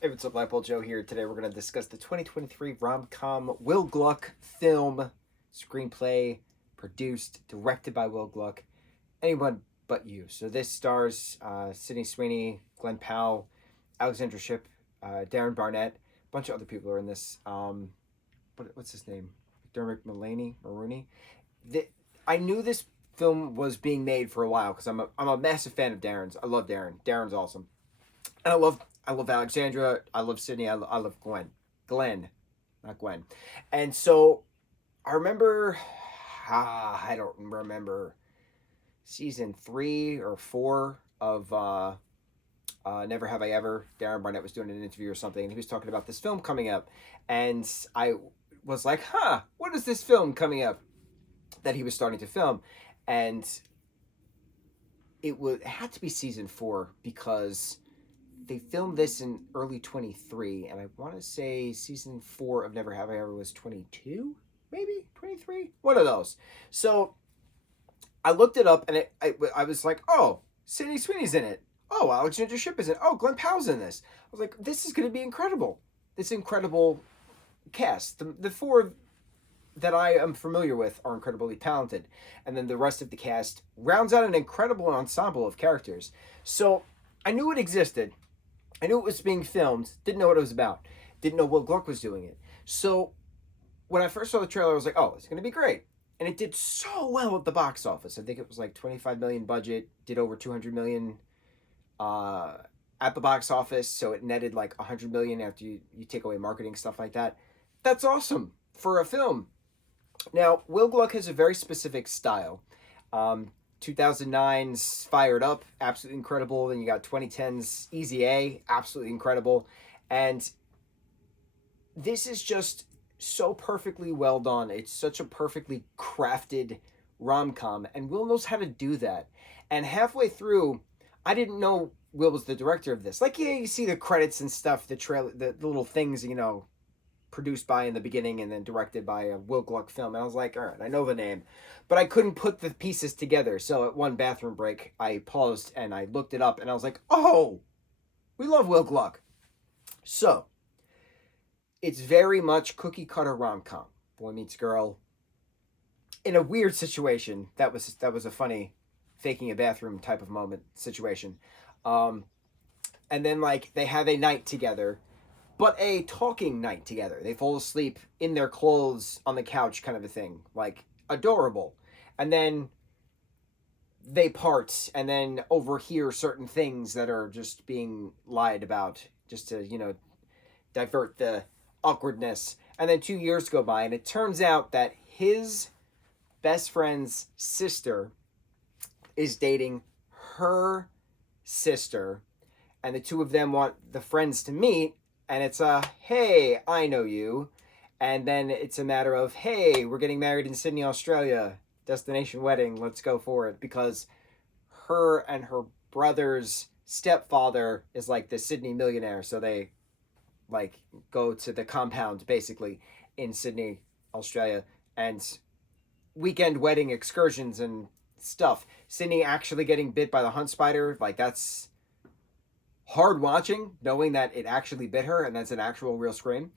Hey, what's up, lightboltjoe here. Today we're going to discuss the 2023 rom-com Will Gluck film, screenplay, produced, directed by Will Gluck, anyone but you. So this stars Sydney Sweeney, Glenn Powell, Alexandra Shipp, Darren Barnett, a bunch of other people are in this. What's his name? Dermot Mulroney. I knew this film was being made for a while because I'm a massive fan of Darren's. I love Darren. Darren's awesome. And I love Alexandra. I love Sydney. I love Glenn, not Gwen. And so I remember, I don't remember season 3 or 4 of Never Have I Ever. Darren Barnett was doing an interview or something, and he was talking about this film coming up, and I was like, what is this film coming up that he was starting to film? And it had to be season 4 because they filmed this in early 23, and I want to say season 4 of Never Have I Ever was 22, maybe 23, one of those. So I looked it up, and I was like, oh, Sydney Sweeney's in it. Oh, Alexandra Shipp is in it. Oh, Glenn Powell's in this. I was like, this is going to be incredible. This incredible cast. The 4 that I am familiar with are incredibly talented, and then the rest of the cast rounds out an incredible ensemble of characters. So I knew it existed. I knew it was being filmed, didn't know what it was about, didn't know Will Gluck was doing it. So when I first saw the trailer, I was like, oh, it's going to be great. And it did so well at the box office. I think it was like 25 million budget, did over 200 million at the box office. So it netted like 100 million after you take away marketing, stuff like that. That's awesome for a film. Now, Will Gluck has a very specific style. 2009's Fired Up, absolutely incredible. Then you got 2010's Easy A, absolutely incredible. And this is just so perfectly well done. It's such a perfectly crafted rom-com, and Will knows how to do that. And halfway through, I didn't know Will was the director of this. Like, yeah, you see the credits and stuff, the trailer, the little things, produced by in the beginning and then directed by a Will Gluck film. And I was like, all right, I know the name, but I couldn't put the pieces together. So at one bathroom break, I paused and I looked it up, and I was like, oh, we love Will Gluck. So it's very much cookie cutter rom-com, boy meets girl, in a weird situation. That was a funny faking a bathroom type of moment situation. And then like they have a night together, but a talking night together. They fall asleep in their clothes on the couch, kind of a thing. Like, adorable. And then they part and then overhear certain things that are just being lied about, just to, divert the awkwardness. And then 2 years go by, and it turns out that his best friend's sister is dating her sister, and the two of them want the friends to meet. And it's hey, I know you. And then it's a matter of, hey, we're getting married in Sydney, Australia. Destination wedding, let's go for it. Because her and her brother's stepfather is like the Sydney millionaire. So they like go to the compound basically in Sydney, Australia, and weekend wedding excursions and stuff. Sydney actually getting bit by the hunt spider, like that's hard watching, knowing that it actually bit her, and that's an actual real scream.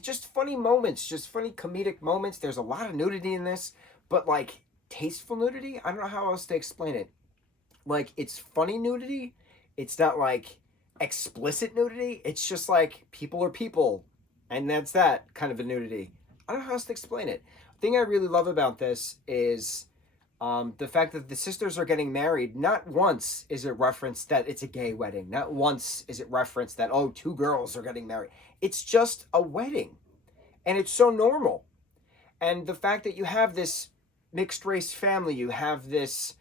Just funny moments, just funny comedic moments. There's a lot of nudity in this, but like tasteful nudity. I don't know how else to explain it. Like, it's funny nudity. It's not like explicit nudity. It's just like people are people, and that's that kind of a nudity. I don't know how else to explain it. The thing I really love about this is the fact that the sisters are getting married. Not once is it referenced that it's a gay wedding. Not once is it referenced that, oh, 2 girls are getting married. It's just a wedding. And it's so normal. And the fact that you have this mixed race family, you have this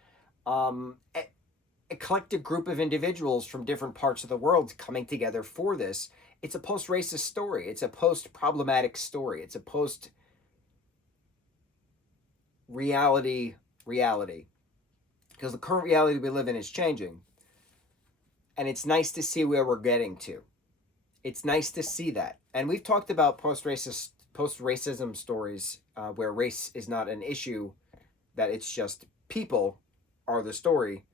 eclectic group of individuals from different parts of the world coming together for this. It's a post-racist story. It's a post-problematic story. It's a post-reality because the current reality we live in is changing, and it's nice to see where we're getting to. It's nice to see that. And we've talked about post-racism stories where race is not an issue, that it's just people are the story,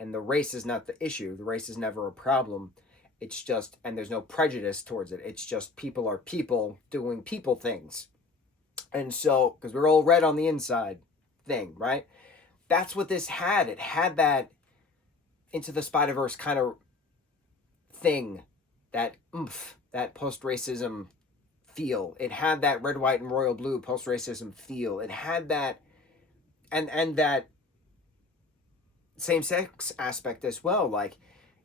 and the race is not the issue. The race is never a problem. It's just, and there's no prejudice towards it. It's just people are people doing people things. And so, because we're all red on the inside thing, right? That's what this had. It had that Into the Spider-Verse kind of thing, that oomph, that post-racism feel. It had that red, white, and royal blue post-racism feel. It had that, and that same-sex aspect as well. Like,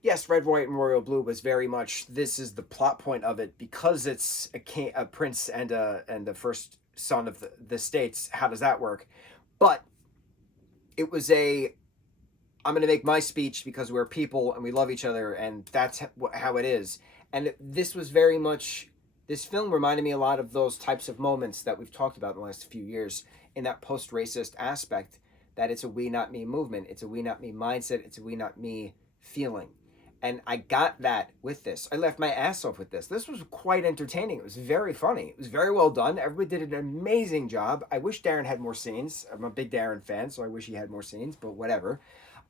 yes, red, white, and royal blue was very much, this is the plot point of it, because it's a king, a prince, and the first son of the states. How does that work? But it was I'm going to make my speech because we're people and we love each other, and that's how it is. And this was very much, this film reminded me a lot of those types of moments that we've talked about in the last few years, in that post-racist aspect, that it's a we not me movement, it's a we not me mindset, it's a we not me feeling. And I got that with this. I left my ass off with this. This was quite entertaining. It was very funny. It was very well done. Everybody did an amazing job. I wish Darren had more scenes. I'm a big Darren fan, so I wish he had more scenes, but whatever.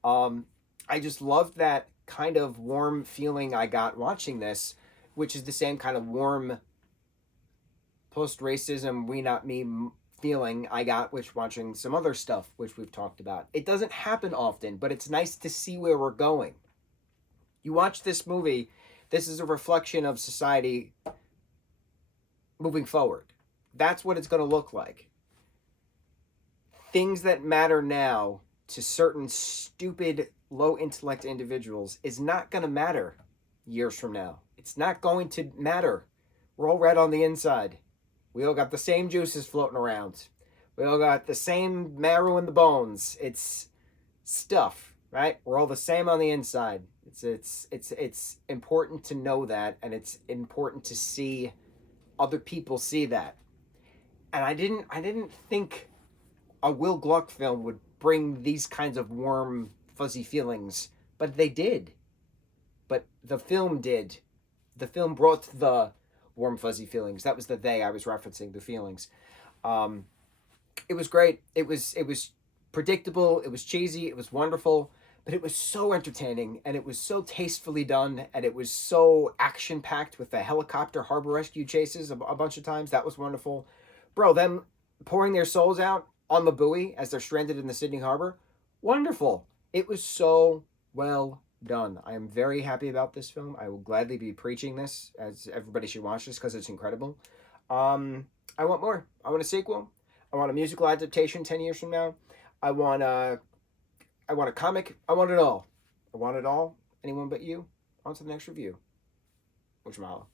I just loved that kind of warm feeling I got watching this, which is the same kind of warm post-racism, we not me feeling I got with watching some other stuff, which we've talked about. It doesn't happen often, but it's nice to see where we're going. You watch this movie, this is a reflection of society moving forward. That's what it's going to look like. Things that matter now to certain stupid, low intellect individuals is not going to matter years from now. It's not going to matter. We're all red on the inside. We all got the same juices floating around. We all got the same marrow in the bones. It's stuff, right? We're all the same on the inside. It's important to know that, and it's important to see other people see that. And I didn't think a Will Gluck film would bring these kinds of warm, fuzzy feelings, but they did. But the film did. The film brought the warm, fuzzy feelings. That was the they I was referencing, the feelings. It was great. It was predictable. It was cheesy. It was wonderful. But it was so entertaining, and it was so tastefully done, and it was so action-packed with the helicopter harbor rescue chases a bunch of times. That was wonderful. Bro, them pouring their souls out on the buoy as they're stranded in the Sydney harbor, wonderful. It was so well done. I am very happy about this film. I will gladly be preaching this, as everybody should watch this because it's incredible. I want more. I want a sequel. I want a musical adaptation 10 years from now. I want a comic. I want it all. I want it all. Anyone but you. On to the next review. Mucho mahalo.